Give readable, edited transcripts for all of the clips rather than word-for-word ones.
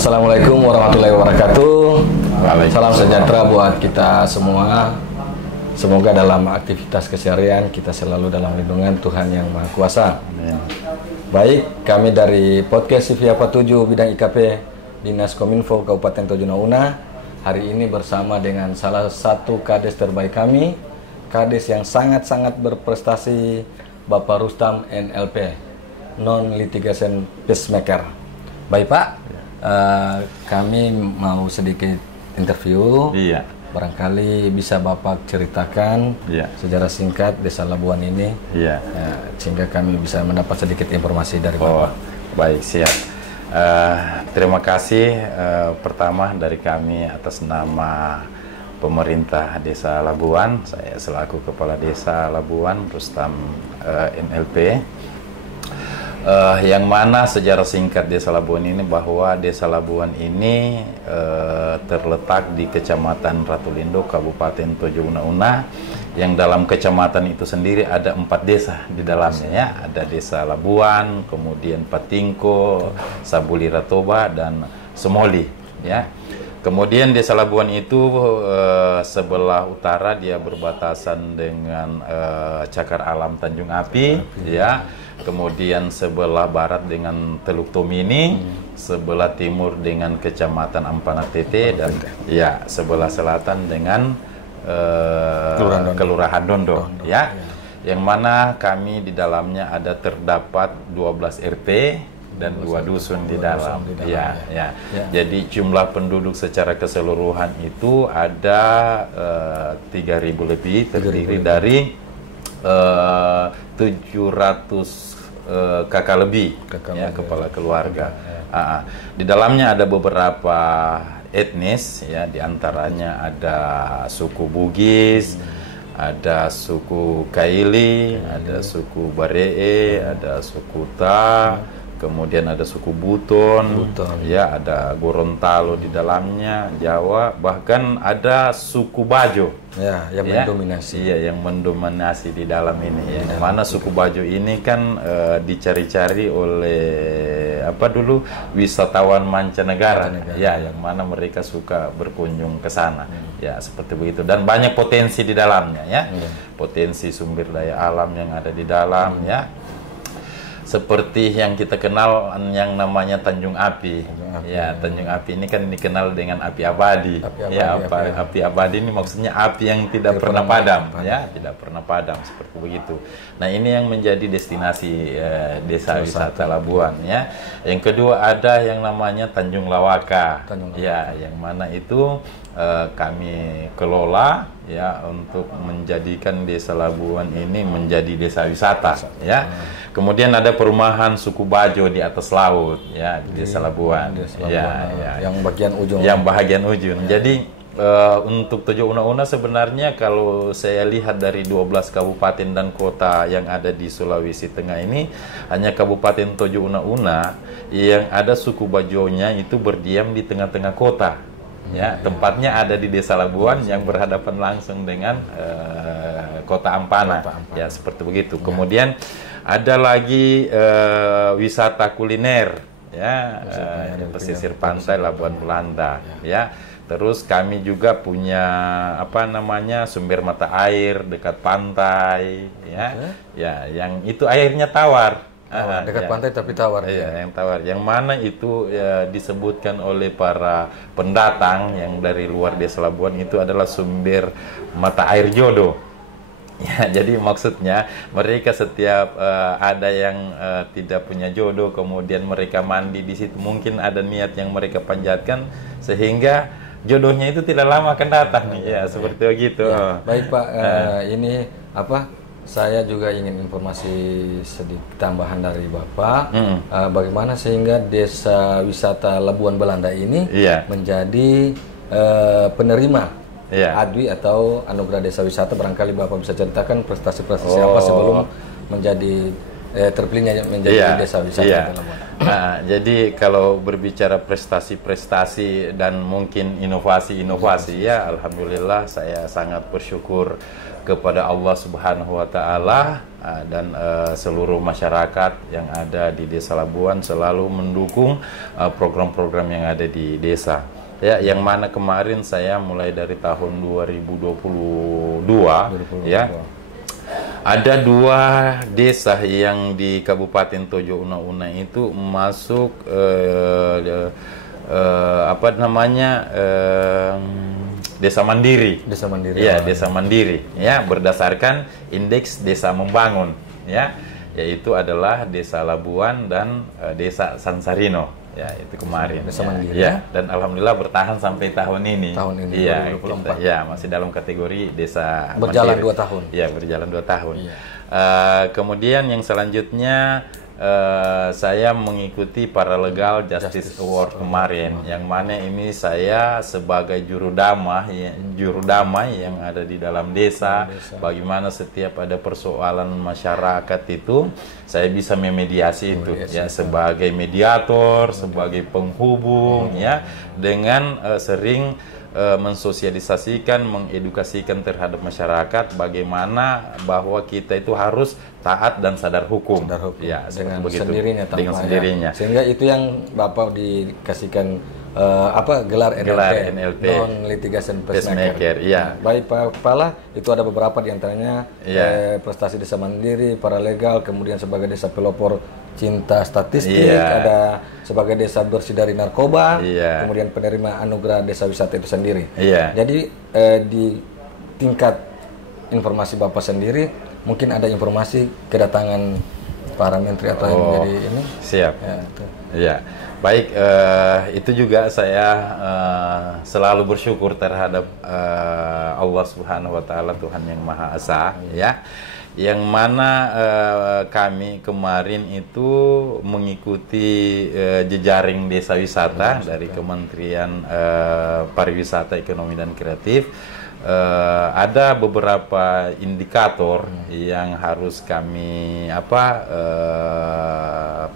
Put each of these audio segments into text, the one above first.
Assalamualaikum warahmatullahi wabarakatuh. Salam sejahtera buat kita semua. Semoga dalam aktivitas keseharian kita selalu dalam lindungan Tuhan Yang Maha Kuasa. Amin. Baik, kami dari Podcast CV Apa 7 bidang IKP Dinas Kominfo Kabupaten Tojo Una Una hari ini bersama dengan salah satu kades terbaik kami, kades yang sangat-sangat berprestasi, Bapak Rustam NLP, Non Litigation Peacemaker. Baik Pak, kami mau sedikit interview. Iya. Barangkali bisa Bapak ceritakan sejarah singkat Desa Labuan ini, sehingga kami bisa mendapat sedikit informasi dari Bapak. Baik, siap. Terima kasih pertama dari kami atas nama pemerintah Desa Labuan. Saya selaku Kepala Desa Labuan, Rustam NLP. Yang mana sejarah singkat Desa Labuan ini bahwa Desa Labuan ini terletak di Kecamatan Ratulindo, Kabupaten Tojo Una Una, yang dalam kecamatan itu sendiri ada 4 desa di dalamnya ya. Ada Desa Labuan, kemudian Patingko, Sabulira Toba, dan Semoli ya. Kemudian Desa Labuan itu sebelah utara dia berbatasan dengan Cakar Alam Tanjung Api ya. Kemudian sebelah barat dengan Teluk Tomini, sebelah timur dengan Kecamatan Ampana Tete, dan ya sebelah selatan dengan Kelurahan Dondo ya. Yang mana kami di dalamnya ada terdapat 12 RT dan 2 dusun di dalam. Ya. Jadi jumlah penduduk secara keseluruhan itu ada 3.000 lebih, terdiri dari 700 kakak lebih ya, kepala keluarga. Di dalamnya ada beberapa etnis ya, diantaranya ada suku Bugis, ada suku Kaili, ada suku Baree, ada suku Ta, kemudian ada suku Buton, ya, ada Gorontalo di dalamnya, Jawa, bahkan ada suku Bajo ya, yang mendominasi. Iya, yang mendominasi di dalam ini. Yang mana suku Bajo ini kan dicari-cari oleh wisatawan mancanegara. Ya, yang mana mereka suka berkunjung ke sana. Ya, seperti begitu. Dan banyak potensi di dalamnya ya. Potensi sumber daya alam yang ada di dalam ya. Seperti yang kita kenal yang namanya Tanjung Api. Ya, Tanjung Api ini kan dikenal dengan api abadi. Api abadi ini maksudnya api yang tidak pernah padam, ya, tidak pernah padam, seperti begitu. Nah, ini yang menjadi destinasi desa wisata Labuan ya. Yang kedua ada yang namanya Tanjung Lawaka. Ya, yang mana itu kami kelola ya untuk menjadikan Desa Labuan ini menjadi desa wisata ya. Kemudian ada perumahan suku Bajo di atas laut ya di Desa Labuan. Yang bagian ujung. Yang bagian ujung. Jadi untuk Tojo Una Una sebenarnya kalau saya lihat dari 12 kabupaten dan kota yang ada di Sulawesi Tengah ini, hanya Kabupaten Tojo Una Una yang ada suku Bajonya itu berdiam di tengah-tengah kota. Ya, tempatnya ada di Desa Labuan yang berhadapan langsung dengan Kota Ampana. Ya, seperti begitu. Kemudian ada lagi wisata kuliner ya, pesisir pantai Labuan Belanda ya. Terus kami juga punya sumber mata air dekat pantai ya. Ya, yang itu airnya tawar. Dekat pantai tapi tawar. Iya, yang tawar. Yang mana itu disebutkan oleh para pendatang yang dari luar Desa Labuan itu adalah sumber mata air jodoh. Ya, jadi maksudnya mereka setiap ada yang tidak punya jodoh, kemudian mereka mandi di situ, mungkin ada niat yang mereka panjatkan sehingga jodohnya itu tidak lama akan datang. Ya, seperti begitu. Ya, baik Pak, ini saya juga ingin informasi sedikit tambahan dari Bapak, bagaimana sehingga desa wisata Labuan Belanda ini menjadi penerima ADWI atau Anugerah Desa Wisata. Barangkali Bapak bisa ceritakan prestasi-prestasi apa sebelum menjadi terpilihnya menjadi desa wisata Labuan. Nah, jadi kalau berbicara prestasi-prestasi dan mungkin inovasi-inovasi ya, alhamdulillah saya sangat bersyukur kepada Allah Subhanahu wa taala dan seluruh masyarakat yang ada di Desa Labuan selalu mendukung program-program yang ada di desa. Ya, yang mana kemarin saya mulai dari tahun 2022 ya. Ada 2 desa yang di Kabupaten Tojo Una-Una itu masuk apa namanya desa mandiri. Desa mandiri. Ya, desa mandiri ya, berdasarkan indeks desa membangun ya, yaitu adalah Desa Labuan dan Desa Sansarino. Ya, itu kemarin. Desa mandiri. Ya, dan alhamdulillah bertahan sampai tahun ini. Tahun ini, Iya, 2024. ya, masih dalam kategori desa Berjalan mandiri. 2 tahun. Ya, berjalan 2 tahun. Iya. Kemudian yang selanjutnya saya mengikuti Paralegal Justice Award kemarin, yang mana ini saya sebagai juru damai yang ada di dalam desa. Bagaimana setiap ada persoalan masyarakat itu saya bisa memediasi itu ya, sebagai mediator, sebagai penghubung ya, dengan sering mensosialisasikan, mengedukasikan terhadap masyarakat bagaimana bahwa kita itu harus taat dan sadar hukum. Ya, dengan begitu. sendirinya, dengan sendirinya. Sehingga itu yang Bapak dikasihkan gelar NLP, non litigation pacemaker. Iya. Baik Pak Kepala, itu ada beberapa diantaranya prestasi desa mandiri, paralegal, kemudian sebagai desa pelopor cinta statistik, ada sebagai desa bersih dari narkoba, kemudian penerima anugerah desa wisata itu sendiri. Jadi di tingkat informasi Bapak sendiri, mungkin ada informasi kedatangan para menteri atau yang menjadi ini. Siap. Ya. Baik, itu juga saya selalu bersyukur terhadap Allah Subhanahu wa taala, Tuhan yang Maha Esa ya. Yang mana kami kemarin itu mengikuti jejaring desa wisata dari Kementerian Pariwisata, Ekonomi dan Kreatif. Ada beberapa indikator yang harus kami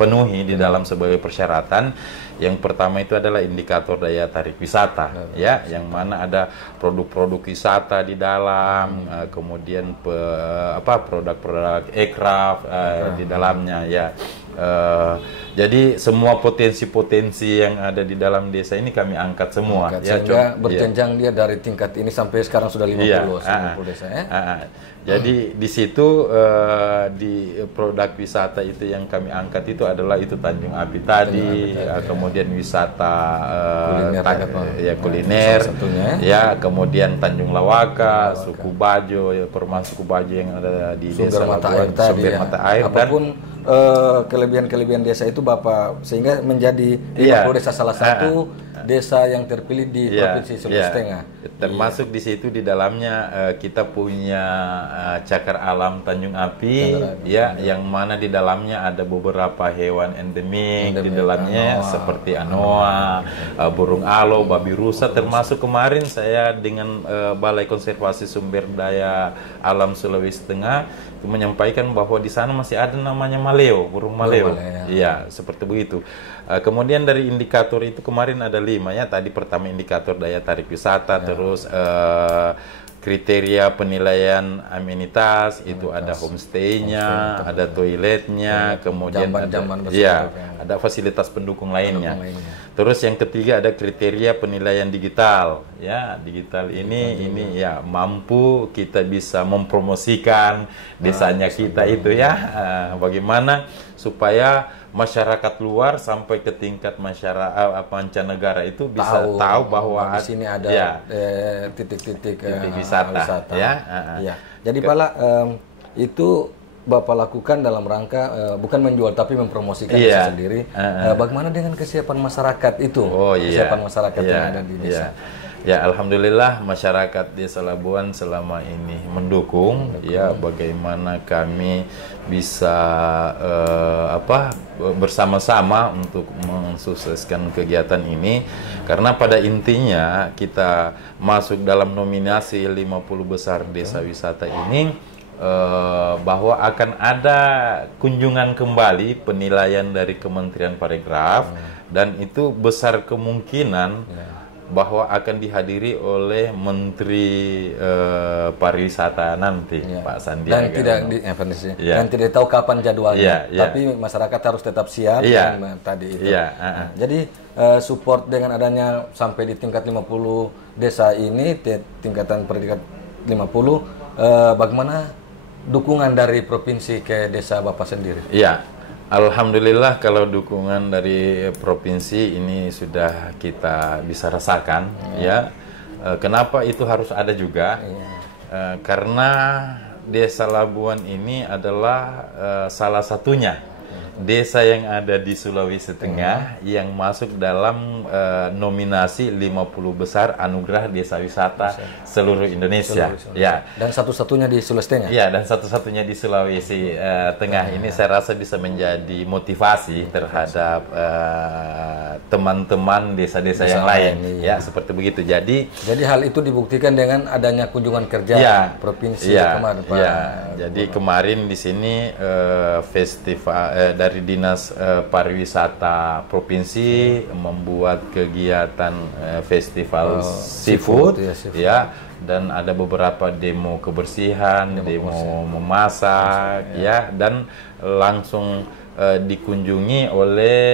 penuhi di dalam sebagai persyaratan. Yang pertama itu adalah indikator daya tarik wisata, ya, yang mana ada produk-produk wisata di dalam, kemudian produk-produk aircraft di dalamnya, ya. Jadi semua potensi-potensi yang ada di dalam desa ini kami angkat semua. Sehingga berjenjang dia dari tingkat ini sampai sekarang sudah 50 desa ya. Jadi di situ di produk wisata itu yang kami angkat itu adalah itu Tanjung Api tadi, kemudian wisata kuliner, ya, kemudian Tanjung Lawaka, Suku Bajo, ya, perumahan Suku Bajo yang ada di desa Labuan, sumber mata air, apapun kelebihan-kelebihan desa itu Bapak, sehingga menjadi 50 desa salah satu desa yang terpilih di Provinsi Sulawesi Tengah. Termasuk di situ di dalamnya kita punya cagar alam Tanjung Api, yang mana di dalamnya ada beberapa hewan endemik di dalamnya, seperti anoa, burung alo, babi rusa. Termasuk kemarin saya dengan Balai Konservasi Sumber Daya Alam Sulawesi Tengah menyampaikan bahwa di sana masih ada namanya maleo, burung maleo. Iya, seperti begitu. Kemudian dari indikator itu kemarin ada 5 ya. Tadi pertama indikator daya tarik wisata, terus kriteria penilaian amenitas, itu ada homestay-nya, ada toiletnya, kemudian ada fasilitas pendukung lainnya. Terus yang ketiga ada kriteria penilaian digital, ya. Digital ini ya mampu kita bisa mempromosikan desanya kita itu ya. Bagaimana supaya masyarakat luar sampai ke tingkat masyarakat mancanegara itu bisa tahu bahwa di sini ada titik-titik wisata. Ya. Jadi Pak, itu Bapak lakukan dalam rangka bukan menjual tapi mempromosikan desa sendiri. Bagaimana dengan kesiapan masyarakat itu? Kesiapan masyarakat yang ada di desa. Ya, alhamdulillah masyarakat Desa Labuan selama ini mendukung. Ya, bagaimana kami bisa bersama-sama untuk mensukseskan kegiatan ini, karena pada intinya kita masuk dalam nominasi 50 besar desa wisata ini, bahwa akan ada kunjungan kembali penilaian dari Kementerian Parekraf, dan itu besar kemungkinan bahwa akan dihadiri oleh Menteri Pariwisata nanti, Pak Sandiaga. Dan tidak dan tidak tahu kapan jadwalnya. Tapi masyarakat harus tetap siap yang tadi itu. Jadi support dengan adanya sampai di tingkat 50 desa ini, tingkatan pendidikan 50, bagaimana dukungan dari provinsi ke desa Bapak sendiri? Iya. Alhamdulillah kalau dukungan dari provinsi ini sudah kita bisa rasakan, ya. Kenapa itu harus ada juga? Karena Desa Labuan ini adalah salah satunya desa yang ada di Sulawesi Tengah yang masuk dalam nominasi 50 besar anugerah desa wisata seluruh Indonesia. Ya. Dan satu-satunya di Sulawesi Tengah. Ya, dan satu-satunya di Sulawesi Tengah ini saya rasa bisa menjadi motivasi terhadap teman-teman desa-desa yang lain. Ya, seperti begitu. Jadi hal itu dibuktikan dengan adanya kunjungan kerja provinsi kemarin, Pak. Jadi kemarin di sini festival dari Dinas Pariwisata Provinsi membuat kegiatan festival seafood, ya, dan ada beberapa demo kebersihan, demo memasak, ya, dan langsung dikunjungi oleh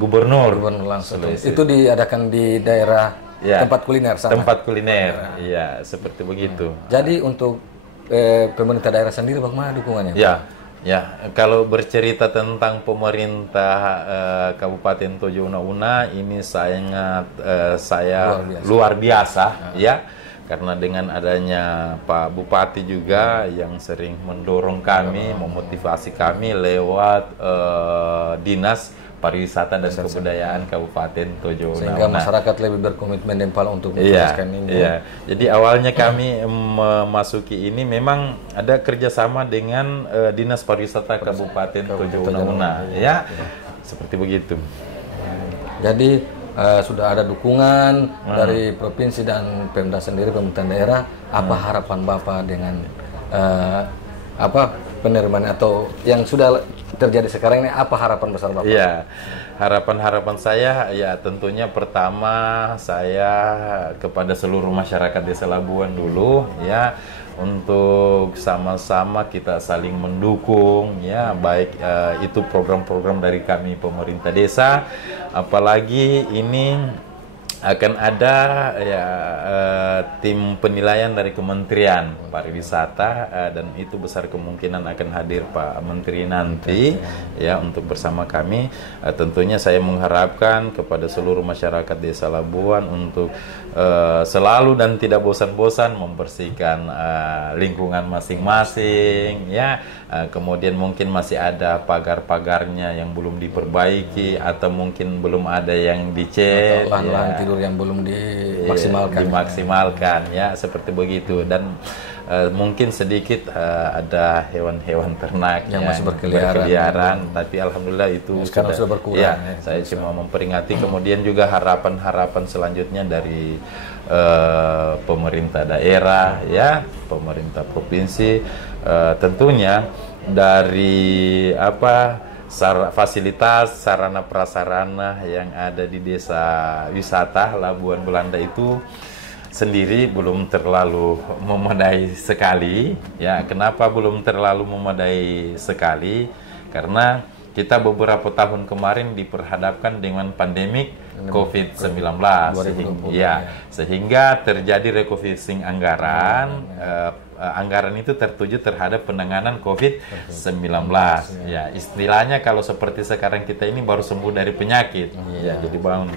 gubernur langsung. Itu diadakan di daerah tempat kuliner sama. Tempat kuliner, iya, seperti begitu. Jadi untuk pemerintah daerah sendiri bagaimana dukungannya? Ya, kalau bercerita tentang pemerintah Kabupaten Tojo Una ini sangat luar biasa, ya, karena dengan adanya Pak Bupati juga yang sering mendorong kami, memotivasi kami lewat Dinas Pariwisata dan Kebudayaan Kabupaten Tojo Una. Sehingga masyarakat lebih berkomitmen dan untuk menjelaskan ini. Jadi awalnya kami memasuki ini memang ada kerjasama dengan Dinas Pariwisata Kabupaten Tojo Una, ya, seperti begitu. Jadi sudah ada dukungan dari provinsi dan Pemda sendiri, pemerintah daerah. Apa harapan Bapak dengan penerimaan atau yang sudah terjadi sekarang ini, apa harapan besar Bapak? Iya, harapan-harapan saya ya tentunya pertama saya kepada seluruh masyarakat Desa Labuan dulu, ya, untuk sama-sama kita saling mendukung, ya, baik itu program-program dari kami pemerintah desa, apalagi ini akan ada tim penilaian dari Kementerian Pariwisata dan itu besar kemungkinan akan hadir Pak Menteri nanti, ya, untuk bersama kami. Tentunya saya mengharapkan kepada seluruh masyarakat Desa Labuan untuk selalu dan tidak bosan-bosan membersihkan lingkungan masing-masing, ya. Kemudian mungkin masih ada pagar-pagarnya yang belum diperbaiki atau mungkin belum ada yang dicek, lahan-lahan tidur yang belum dimaksimalkan, ya, seperti begitu. Dan mungkin sedikit ada hewan-hewan ternak yang masih berkeliaran, tapi alhamdulillah itu sekarang sudah berkurang. Ya, saya cuma memperingati. Kemudian juga harapan-harapan selanjutnya dari pemerintah daerah, ya, pemerintah provinsi, tentunya dari fasilitas sarana prasarana yang ada di desa wisata Labuan Belanda itu sendiri belum terlalu memadai sekali, ya. Kenapa belum terlalu memadai sekali? Karena kita beberapa tahun kemarin diperhadapkan dengan pandemik COVID-19, sehingga terjadi refocusing anggaran. Anggaran itu tertuju terhadap penanganan COVID-19. Ya, istilahnya kalau seperti sekarang kita ini baru sembuh dari penyakit, ya, jadi bangun.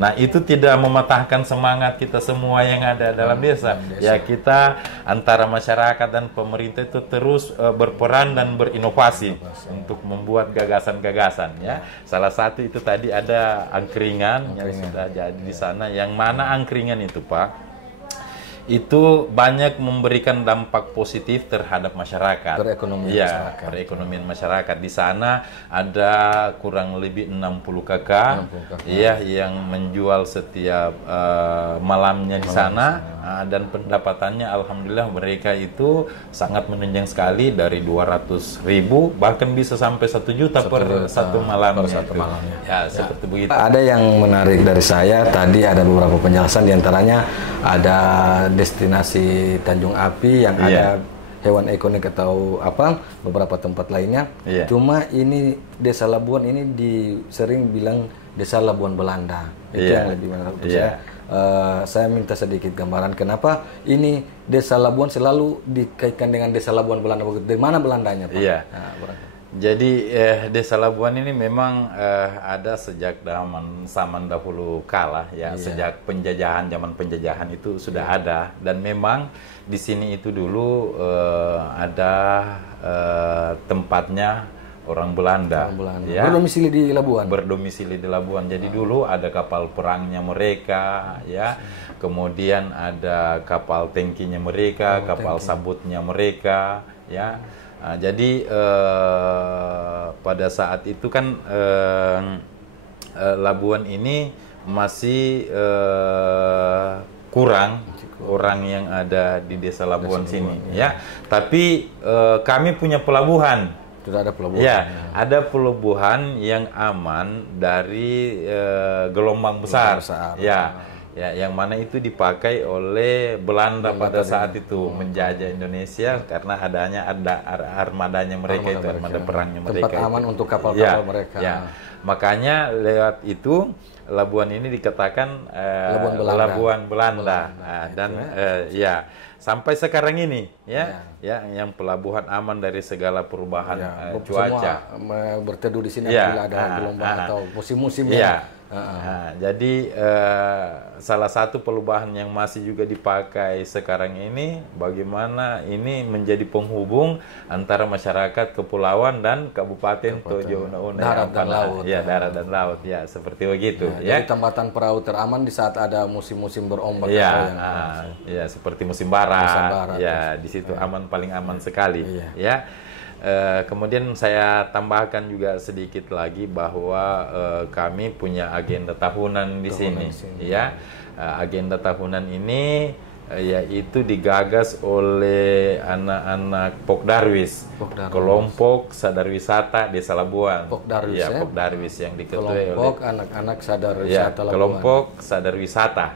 Nah, itu tidak mematahkan semangat kita semua yang ada dalam desa. Ya, kita antara masyarakat dan pemerintah itu terus berperan dan berinovasi untuk membuat gagasan-gagasan, ya. Salah satu itu tadi ada angkringan yang sudah jadi di sana, yang mana angkringan itu, Pak, itu banyak memberikan dampak positif terhadap masyarakat. Perekonomian masyarakat. Di sana ada kurang lebih 60 kakak, ya, yang menjual setiap malamnya di sana. Dan pendapatannya alhamdulillah mereka itu sangat menunjang sekali, dari 200.000 bahkan bisa sampai 1 juta per satu malamnya. Ya, seperti begitu. Ada yang menarik dari saya tadi, ada beberapa penjelasan, diantaranya ada destinasi Tanjung Api yang ada hewan ikonik atau apa, beberapa tempat lainnya. Cuma ini Desa Labuan ini sering bilang Desa Labuan Belanda. Itu yang lebih menarik untuk saya minta sedikit gambaran kenapa ini Desa Labuan selalu dikaitkan dengan Desa Labuan Belanda. Dari mana Belandanya, Pak? Jadi Desa Labuan ini memang ada sejak zaman dahulu kala ya, sejak zaman penjajahan itu sudah ada, dan memang di sini itu dulu ada tempatnya orang Belanda. Ya, berdomisili di Labuan. Jadi dulu ada kapal perangnya mereka, ya. Kemudian ada kapal tangkinya mereka, kapal sabutnya mereka, ya. Jadi pada saat itu kan Labuan ini masih kurang orang yang ada di Desa Labuan sini, ya. Tapi kami punya pelabuhan. Sudah ada pelabuhan. Ya, ada pelabuhan yang aman dari gelombang besar. Ya, yang mana itu dipakai oleh Belanda pada saat itu menjajah Indonesia, karena ada armadanya mereka, itu armada perangnya mereka. Tempat aman untuk kapal-kapal mereka. Ya, makanya lewat itu Labuan ini dikatakan Labuan Belanda. Dan sampai sekarang ini yang pelabuhan aman dari segala perubahan cuaca. Semua berteduh di sini bila ada gelombang atau musim-musim. Jadi salah satu perubahan yang masih juga dipakai sekarang ini, bagaimana ini menjadi penghubung antara masyarakat kepulauan dan Kabupaten Tojo Una-Una, darat dan laut. Ya, darat dan laut, ya, seperti begitu. Jadi tambatan perahu teraman di saat ada musim-musim berombak. Ya, seperti musim barat. Ya, di situ paling aman sekali. Ya. Kemudian saya tambahkan juga sedikit lagi bahwa kami punya agenda tahunan di sini. Ya, agenda tahunan ini yaitu digagas oleh anak-anak Pokdarwis, kelompok sadar wisata Desa Labuan. Pokdarwis yang diketuai oleh anak-anak sadar wisata Labuan. Kelompok sadar wisata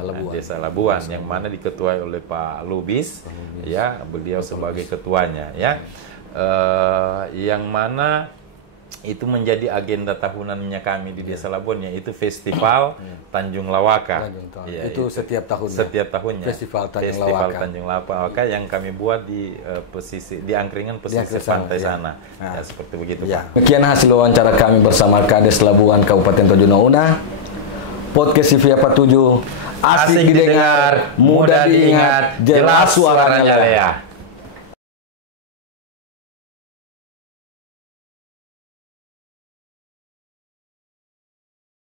Labuan. Desa Labuan, yang mana diketuai oleh Pak Lubis. Ya, beliau sebagai ketuanya, ya. Yang mana itu menjadi agenda tahunannya kami di Desa Labuan, yaitu Festival Tanjung Lawaka. Itu setiap tahunnya. Festival Tanjung Lawaka yang kami buat di angkringan pesisir pantai sana. Ya, seperti begitu, Pak. Demikian hasil wawancara kami bersama Kades Labuan Kabupaten Tojo Una. Podcast CV 47 asik didengar, mudah diingat, jelas suaranya Lea.